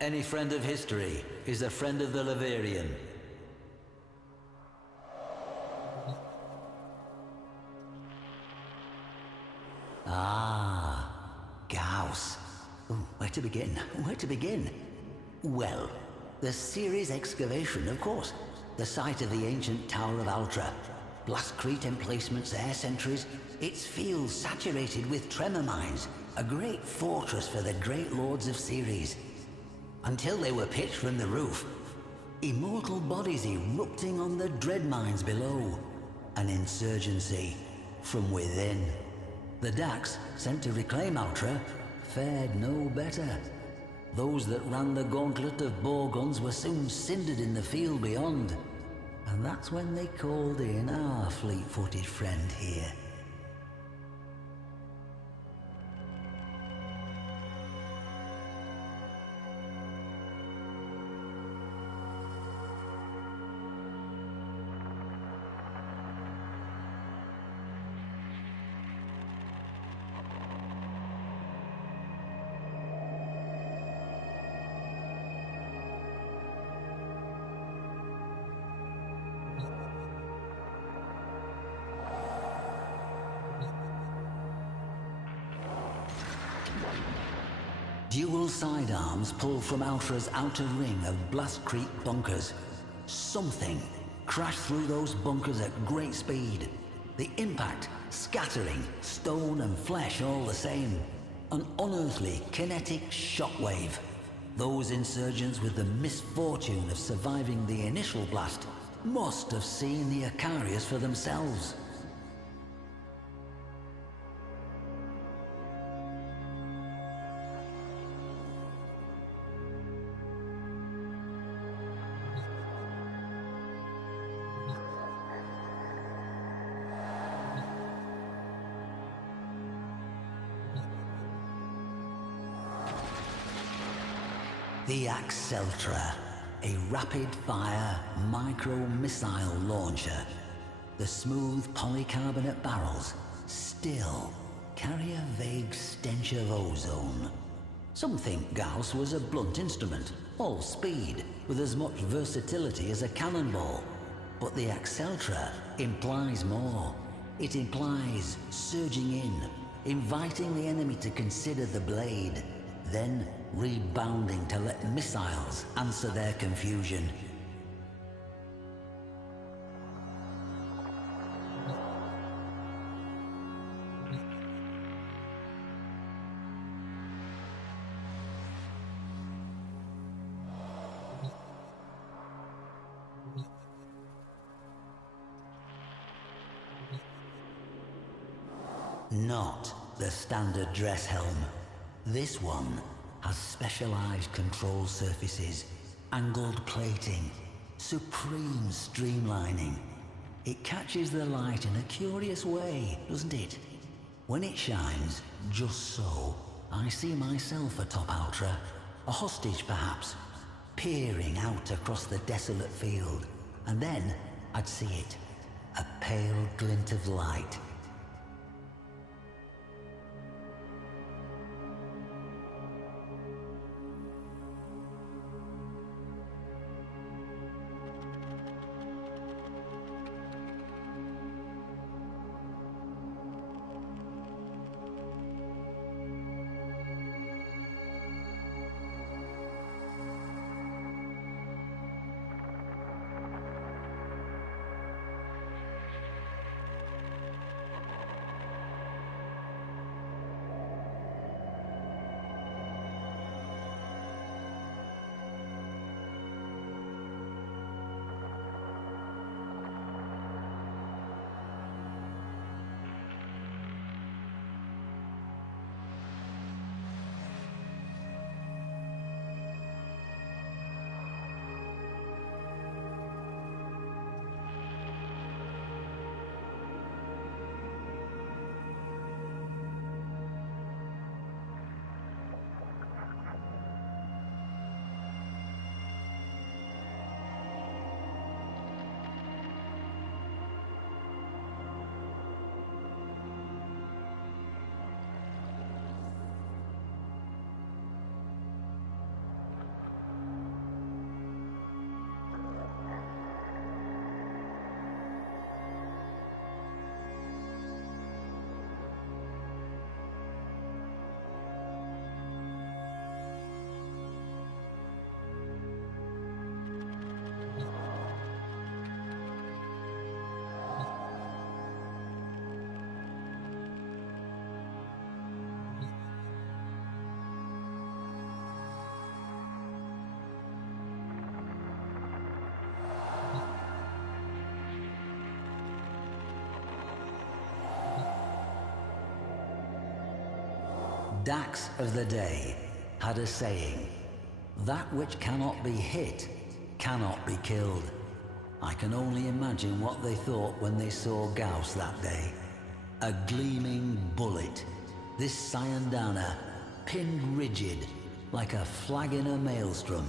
Any friend of history is a friend of the Leverian. Ah, Gauss. Ooh, where to begin? Where to begin? Well, the Series excavation, of course. The site of the ancient Tower of Ultra. Blastcrete emplacements, air sentries. Its fields saturated with tremor mines. A great fortress for the great lords of Series. Until they were pitched from the roof. Immortal bodies erupting on the dread mines below. An insurgency from within. The Dax, sent to reclaim Ultra, fared no better. Those that ran the gauntlet of bore guns were soon cindered in the field beyond. And that's when they called in our fleet-footed friend here. Dual sidearms pulled from Ultra's outer ring of Blastcrete bunkers. Something crashed through those bunkers at great speed. The impact scattering stone and flesh all the same. An unearthly kinetic shockwave. Those insurgents with the misfortune of surviving the initial blast must have seen the Icarius for themselves. The Axeltra, a rapid-fire micro-missile launcher. The smooth polycarbonate barrels still carry a vague stench of ozone. Some think Gauss was a blunt instrument, all speed, with as much versatility as a cannonball. But the Axeltra implies more. It implies surging in, inviting the enemy to consider the blade, then rebounding to let missiles answer their confusion. Not the standard dress helm. This one has specialized control surfaces, angled plating, supreme streamlining. It catches the light in a curious way, doesn't it? When it shines, just so, I see myself atop Ultra, a hostage perhaps, peering out across the desolate field, and then I'd see it, a pale glint of light. Dax of the day had a saying, "That which cannot be hit cannot be killed." I can only imagine what they thought when they saw Gauss that day. A gleaming bullet, this Syandana pinned rigid like a flag in a maelstrom,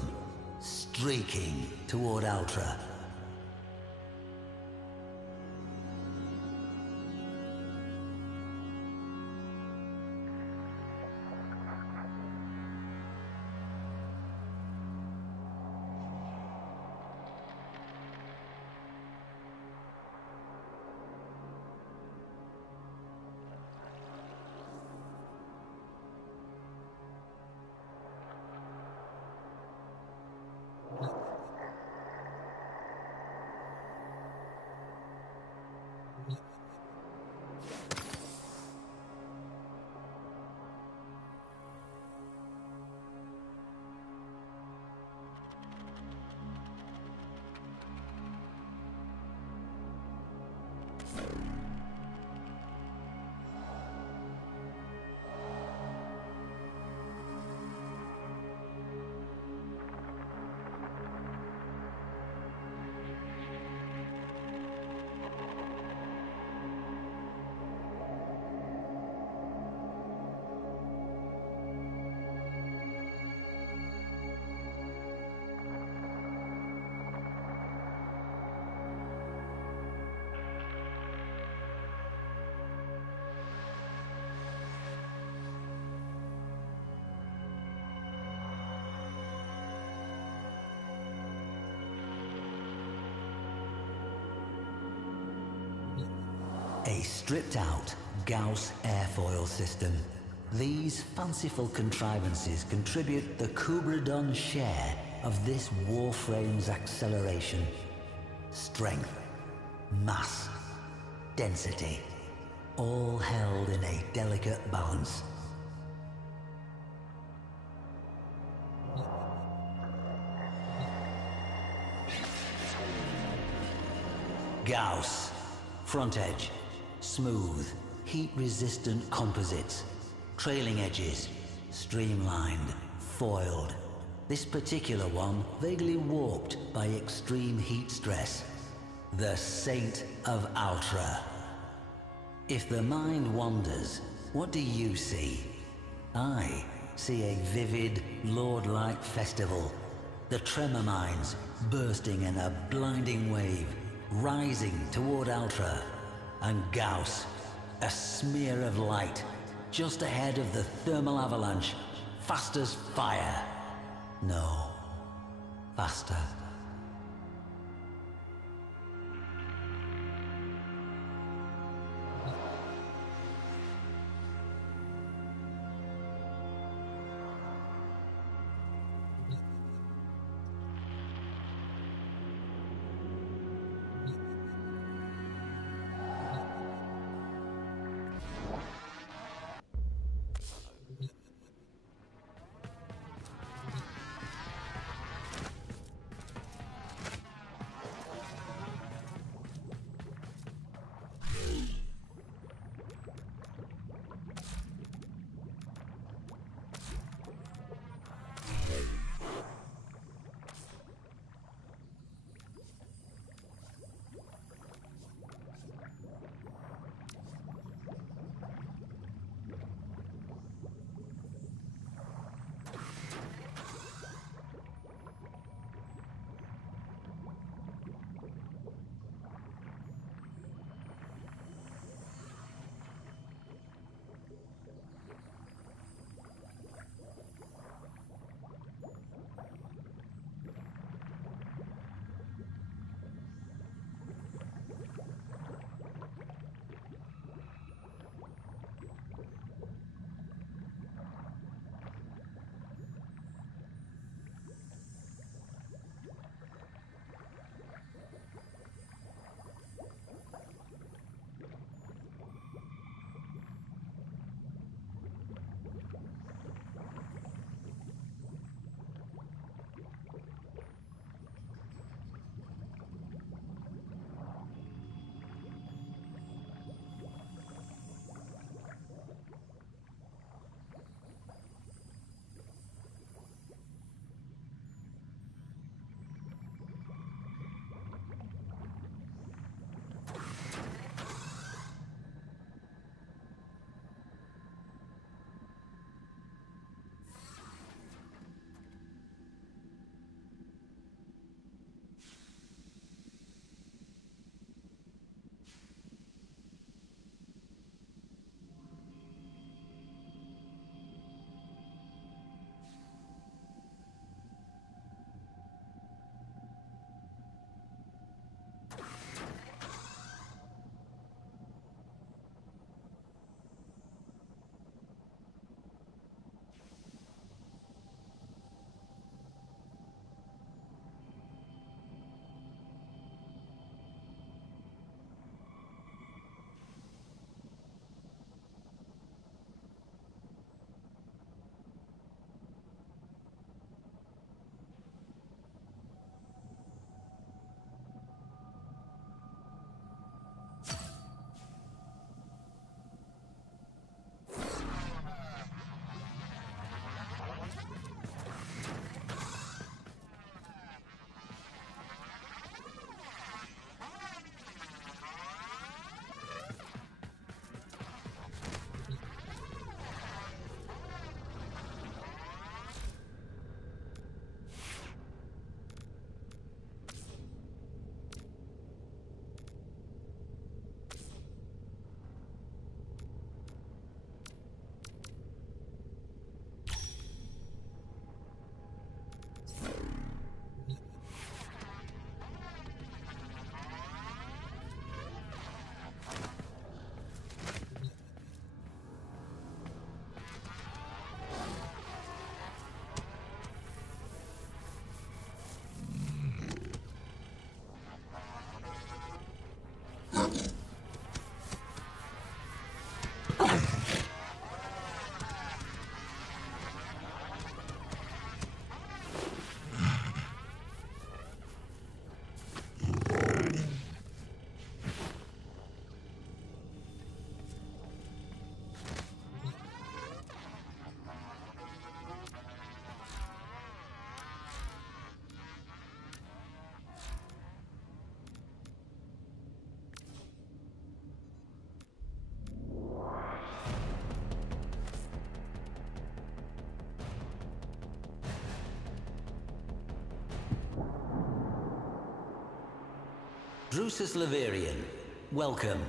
streaking toward Ultra. A stripped-out Gauss airfoil system. These fanciful contrivances contribute the Kubradon share of this Warframe's acceleration. Strength, mass, density, all held in a delicate balance. Gauss. Front edge. Smooth, heat-resistant composites. Trailing edges. Streamlined, foiled. This particular one vaguely warped by extreme heat stress. The Saint of Ultra. If the mind wanders, what do you see? I see a vivid, lord-like festival. The tremor mines bursting in a blinding wave, rising toward Ultra. And Gauss, a smear of light, just ahead of the thermal avalanche, fast as fire. No, faster. Leverian, welcome.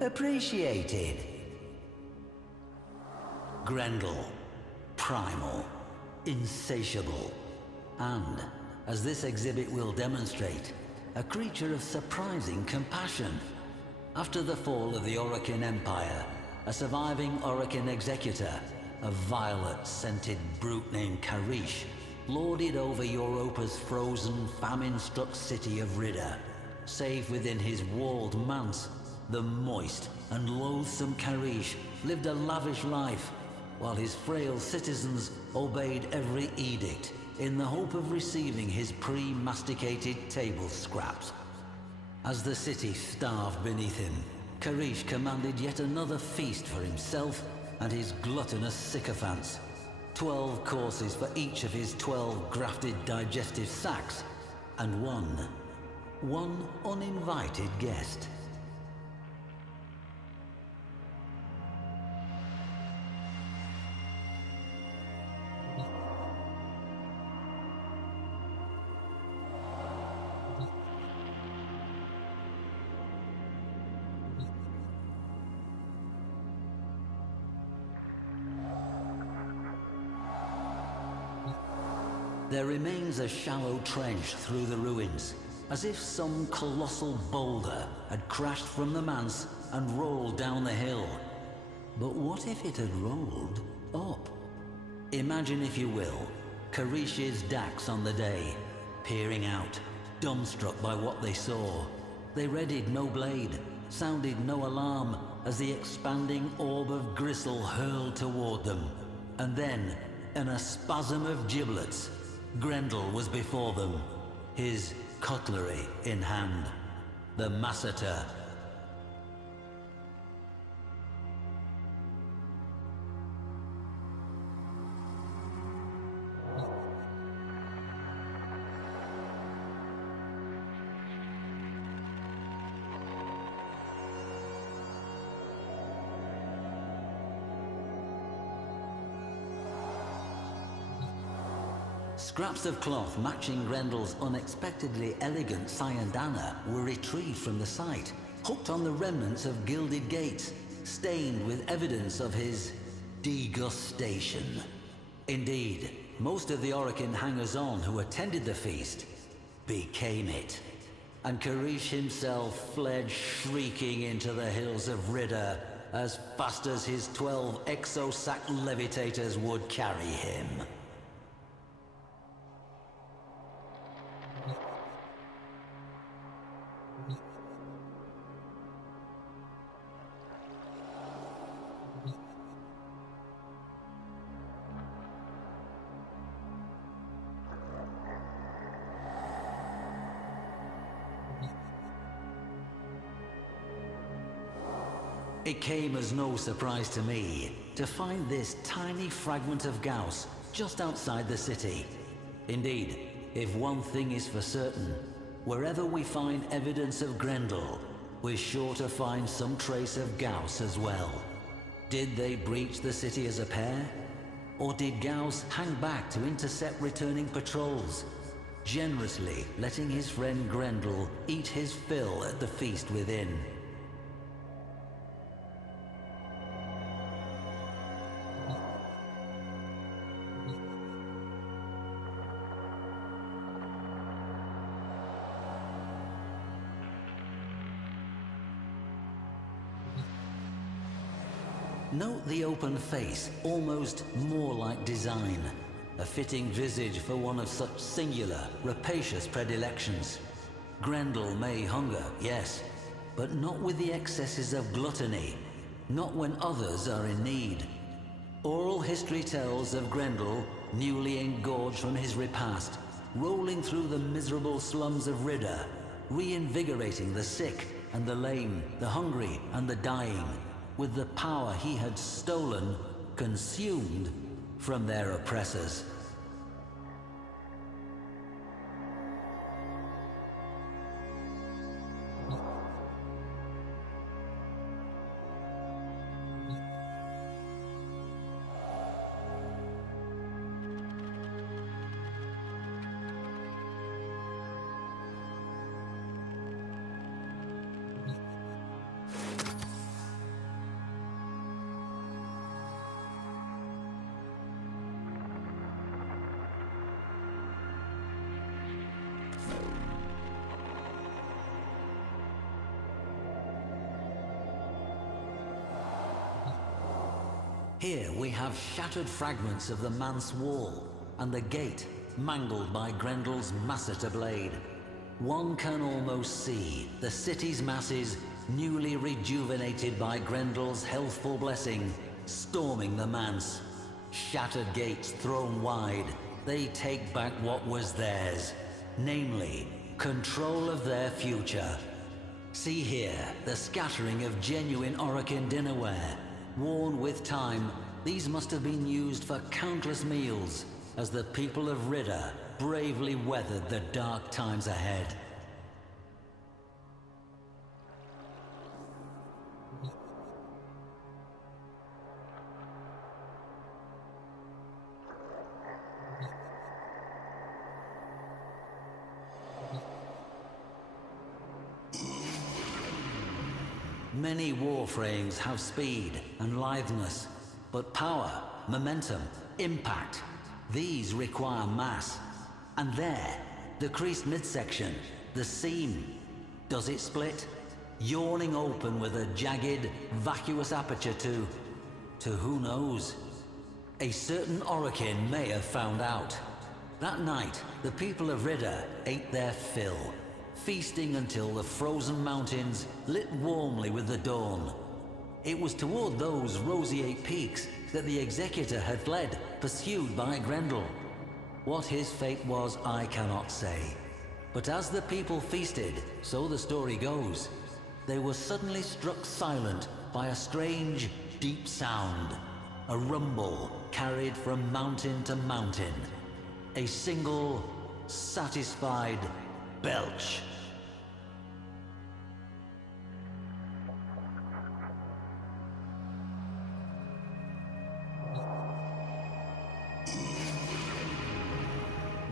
Appreciated. Grendel, primal, insatiable, and, as this exhibit will demonstrate, a creature of surprising compassion. After the fall of the Orokin Empire, a surviving Orokin executor, a violet-scented brute named Karish, lorded over Europa's frozen, famine-struck city of Ridda. Save within his walled manse, the moist and loathsome Karish lived a lavish life, while his frail citizens obeyed every edict in the hope of receiving his pre-masticated table scraps. As the city starved beneath him, Karish commanded yet another feast for himself and his gluttonous sycophants. 12 courses for each of his 12 grafted digestive sacs, and one uninvited guest. There remains a shallow trench through the ruins, as if some colossal boulder had crashed from the manse and rolled down the hill. But what if it had rolled up? Imagine, if you will, Karish's Dax on the day, peering out, dumbstruck by what they saw. They readied no blade, sounded no alarm, as the expanding orb of gristle hurled toward them. And then, in a spasm of giblets, Grendel was before them, his cutlery in hand. The Masseter. Scraps of cloth matching Grendel's unexpectedly elegant Sayandana were retrieved from the site, hooked on the remnants of gilded gates, stained with evidence of his degustation. Indeed, most of the Orokin hangers-on who attended the feast became it, and Karish himself fled shrieking into the hills of Ridda as fast as his 12 exosac levitators would carry him. It came as no surprise to me to find this tiny fragment of Gauss just outside the city. Indeed, if one thing is for certain, wherever we find evidence of Grendel, we're sure to find some trace of Gauss as well. Did they breach the city as a pair? Or did Gauss hang back to intercept returning patrols, generously letting his friend Grendel eat his fill at the feast within? Note the open face, almost more like design. A fitting visage for one of such singular, rapacious predilections. Grendel may hunger, yes, but not with the excesses of gluttony, not when others are in need. Oral history tells of Grendel, newly engorged from his repast, rolling through the miserable slums of Ridda, reinvigorating the sick and the lame, the hungry and the dying. With the power he had stolen, consumed from their oppressors. Here we have shattered fragments of the manse wall, and the gate mangled by Grendel's masseter blade. One can almost see the city's masses, newly rejuvenated by Grendel's healthful blessing, storming the manse. Shattered gates thrown wide, they take back what was theirs, namely, control of their future. See here, the scattering of genuine Orokin dinnerware. Worn with time, these must have been used for countless meals as the people of Ridda bravely weathered the dark times ahead. Many Warframes have speed and litheness, but power, momentum, impact, these require mass. And there, the creased midsection, the seam, does it split? Yawning open with a jagged, vacuous aperture to who knows? A certain Orokin may have found out. That night, the people of Ridda ate their fill, feasting until the frozen mountains lit warmly with the dawn. It was toward those roseate peaks that the Executor had fled, pursued by Grendel. What his fate was, I cannot say. But as the people feasted, so the story goes, they were suddenly struck silent by a strange, deep sound. A rumble carried from mountain to mountain. A single, satisfied belch.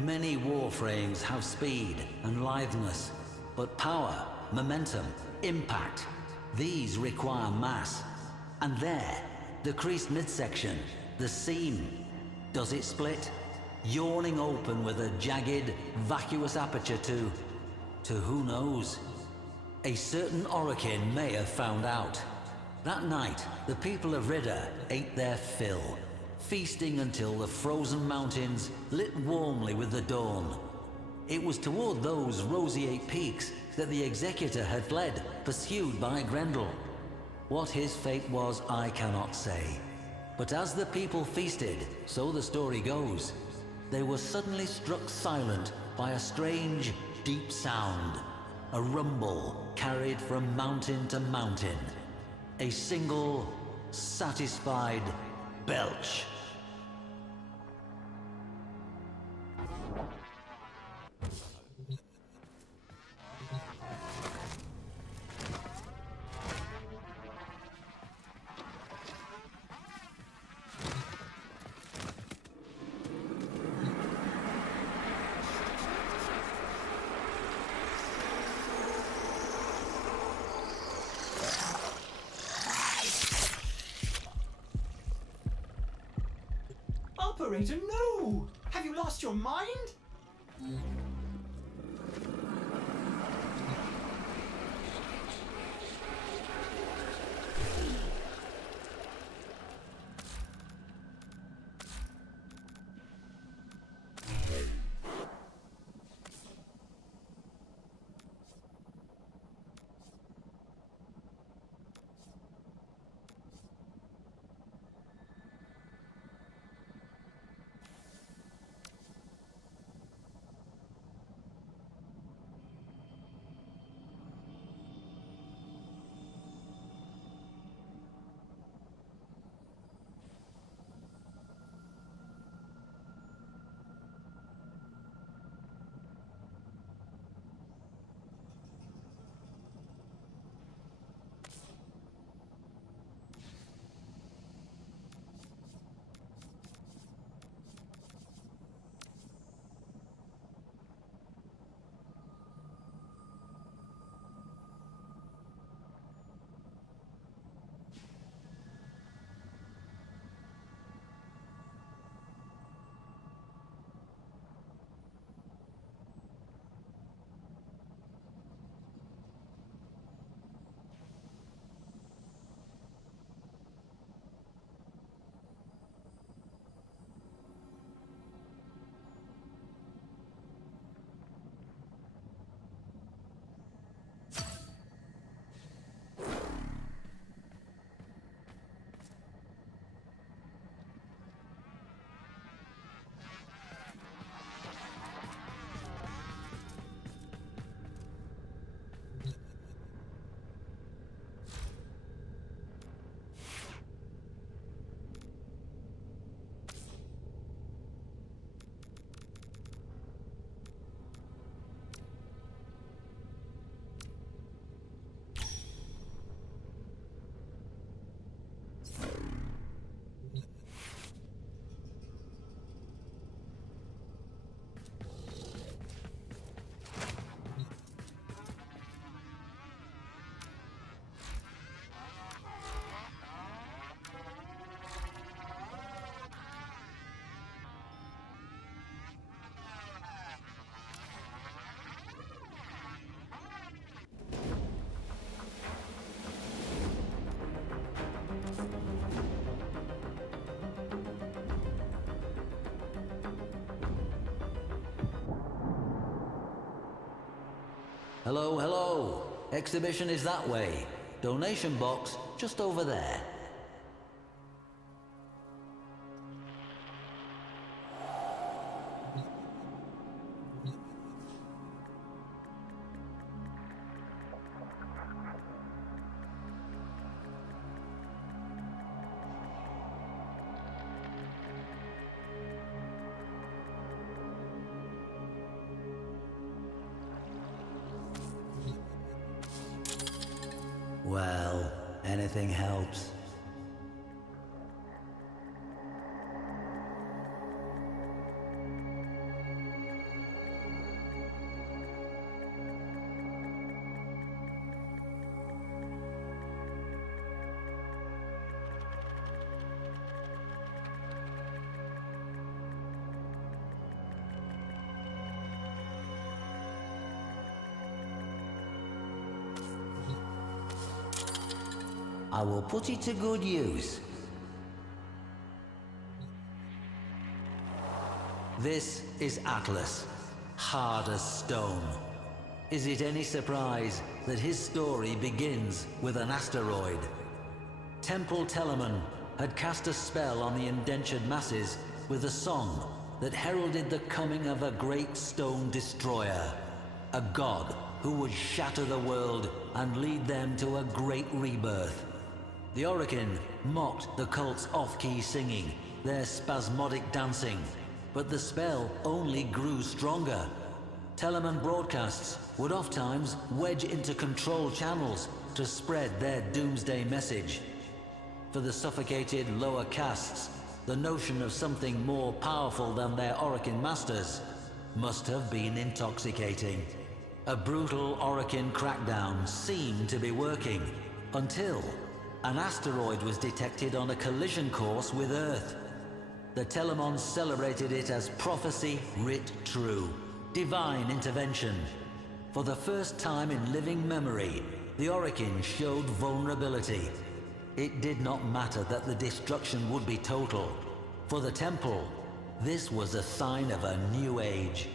Many Warframes have speed and litheness, but power, momentum, impact, these require mass. And there, the creased midsection, the seam, does it split? Yawning open with a jagged, vacuous aperture to who knows? A certain Orokin may have found out. That night, the people of Ridda ate their fill, feasting until the frozen mountains lit warmly with the dawn. It was toward those roseate peaks that the Executor had fled, pursued by Grendel. What his fate was, I cannot say. But as the people feasted, so the story goes, they were suddenly struck silent by a strange, deep sound. A rumble carried from mountain to mountain. A single, satisfied belch. Operator, no! Have you lost your mind? Hello, hello. Exhibition is that way. Donation box just over there. Well, anything helps. I will put it to good use. This is Atlas, hard as stone. Is it any surprise that his story begins with an asteroid? Temple Telemon had cast a spell on the indentured masses with a song that heralded the coming of a great stone destroyer, a god who would shatter the world and lead them to a great rebirth. The Oricon mocked the cult's off-key singing, their spasmodic dancing, but the spell only grew stronger. Telemon broadcasts would oft-times wedge into control channels to spread their doomsday message. For the suffocated lower castes, the notion of something more powerful than their Oricon masters must have been intoxicating. A brutal Oricon crackdown seemed to be working, until an asteroid was detected on a collision course with Earth. The Telemons celebrated it as prophecy writ true, divine intervention. For the first time in living memory, the Oricon showed vulnerability. It did not matter that the destruction would be total. For the Temple, this was a sign of a new age.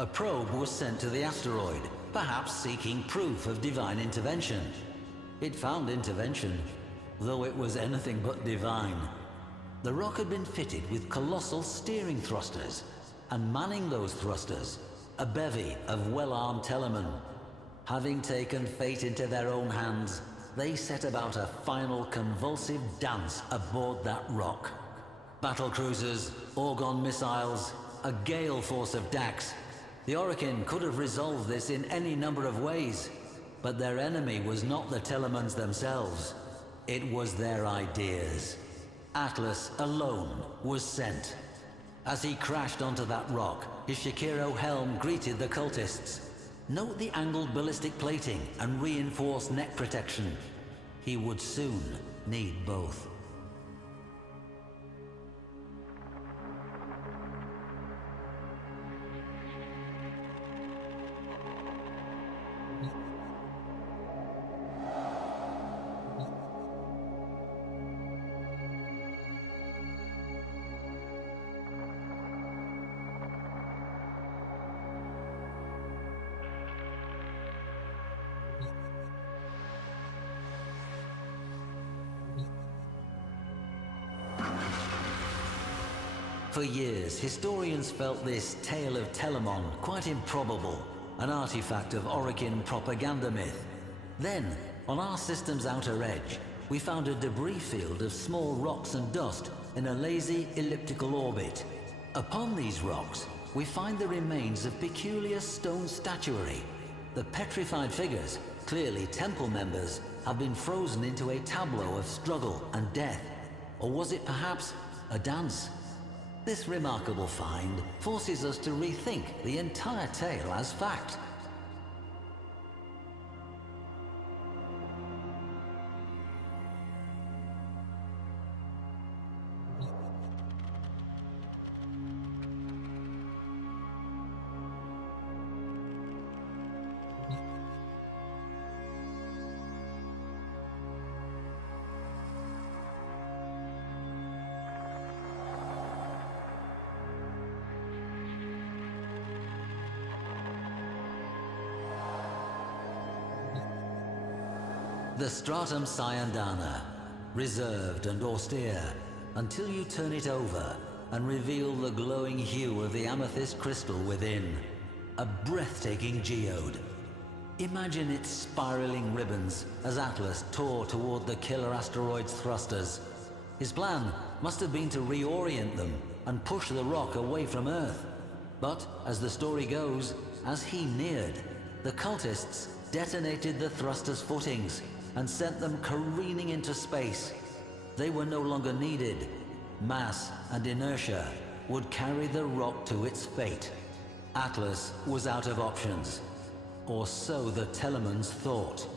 A probe was sent to the asteroid, perhaps seeking proof of divine intervention. It found intervention, though it was anything but divine. The rock had been fitted with colossal steering thrusters, and manning those thrusters, a bevy of well-armed telemen. Having taken fate into their own hands, they set about a final convulsive dance aboard that rock. Battlecruisers, Orgon missiles, a gale force of Dax. The Orokin could have resolved this in any number of ways, but their enemy was not the Telemans themselves. It was their ideas. Atlas alone was sent. As he crashed onto that rock, his Shakiro helm greeted the cultists. Note the angled ballistic plating and reinforced neck protection. He would soon need both. For years, historians felt this tale of Telemon quite improbable, an artifact of Orokin propaganda myth. Then, on our system's outer edge, we found a debris field of small rocks and dust in a lazy elliptical orbit. Upon these rocks, we find the remains of peculiar stone statuary. The petrified figures, clearly temple members, have been frozen into a tableau of struggle and death. Or was it perhaps a dance? This remarkable find forces us to rethink the entire tale as fact. The stratum Cyandana, reserved and austere, until you turn it over and reveal the glowing hue of the amethyst crystal within. A breathtaking geode. Imagine its spiraling ribbons as Atlas tore toward the killer asteroid's thrusters. His plan must have been to reorient them and push the rock away from Earth. But, as the story goes, as he neared, the cultists detonated the thruster's footings and sent them careening into space. They were no longer needed. Mass and inertia would carry the rock to its fate. Atlas was out of options. Or so the Telemans thought.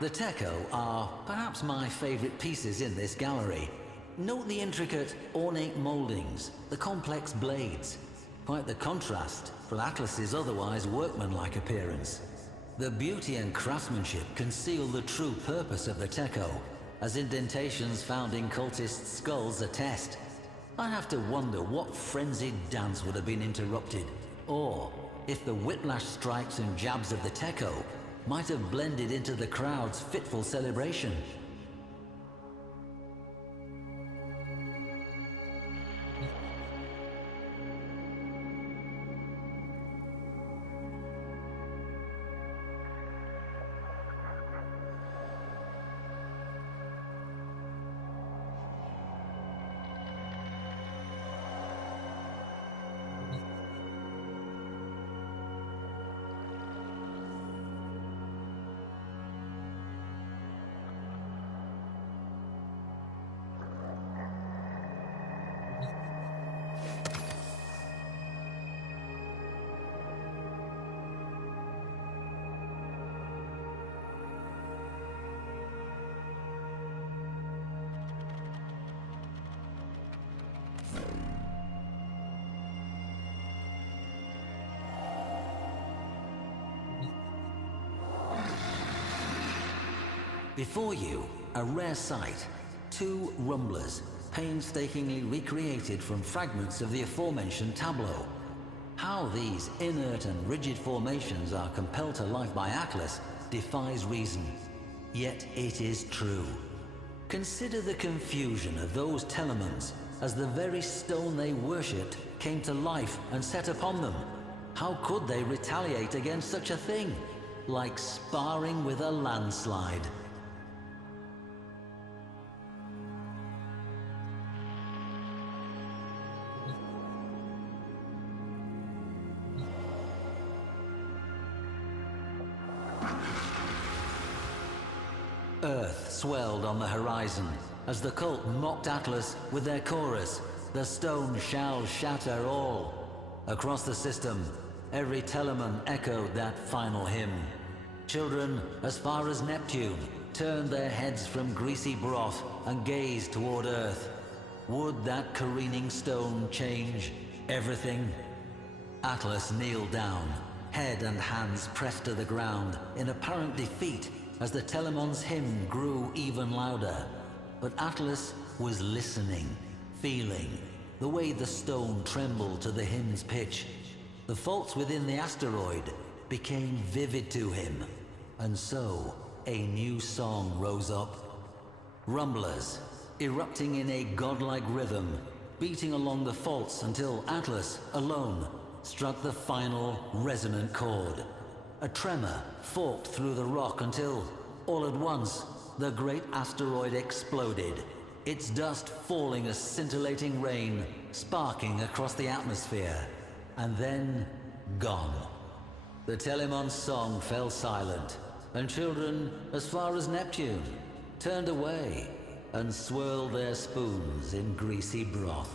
The Techo are perhaps my favorite pieces in this gallery. Note the intricate, ornate moldings, the complex blades. Quite the contrast from Atlas's otherwise workmanlike appearance. The beauty and craftsmanship conceal the true purpose of the Techo, as indentations found in cultist skulls attest. I have to wonder what frenzied dance would have been interrupted, or if the whiplash strikes and jabs of the Techo might have blended into the crowd's fitful celebration. Before you, a rare sight. Two rumblers, painstakingly recreated from fragments of the aforementioned tableau. How these inert and rigid formations are compelled to life by Atlas defies reason. Yet it is true. Consider the confusion of those Telemons as the very stone they worshipped came to life and set upon them. How could they retaliate against such a thing? Like sparring with a landslide. Earth swelled on the horizon as the cult mocked Atlas with their chorus, "The stone shall shatter all." Across the system, every Telemon echoed that final hymn. Children, as far as Neptune, turned their heads from greasy broth and gazed toward Earth. Would that careening stone change everything? Atlas kneeled down, head and hands pressed to the ground in apparent defeat as the Telemon's hymn grew even louder. But Atlas was listening, feeling, the way the stone trembled to the hymn's pitch. The faults within the asteroid became vivid to him, and so a new song rose up. Rumblers, erupting in a godlike rhythm, beating along the faults until Atlas, alone, struck the final resonant chord. A tremor forked through the rock until, all at once, the great asteroid exploded, its dust falling as scintillating rain, sparking across the atmosphere, and then gone. The Telemon's song fell silent, and children, as far as Neptune, turned away and swirled their spoons in greasy broth.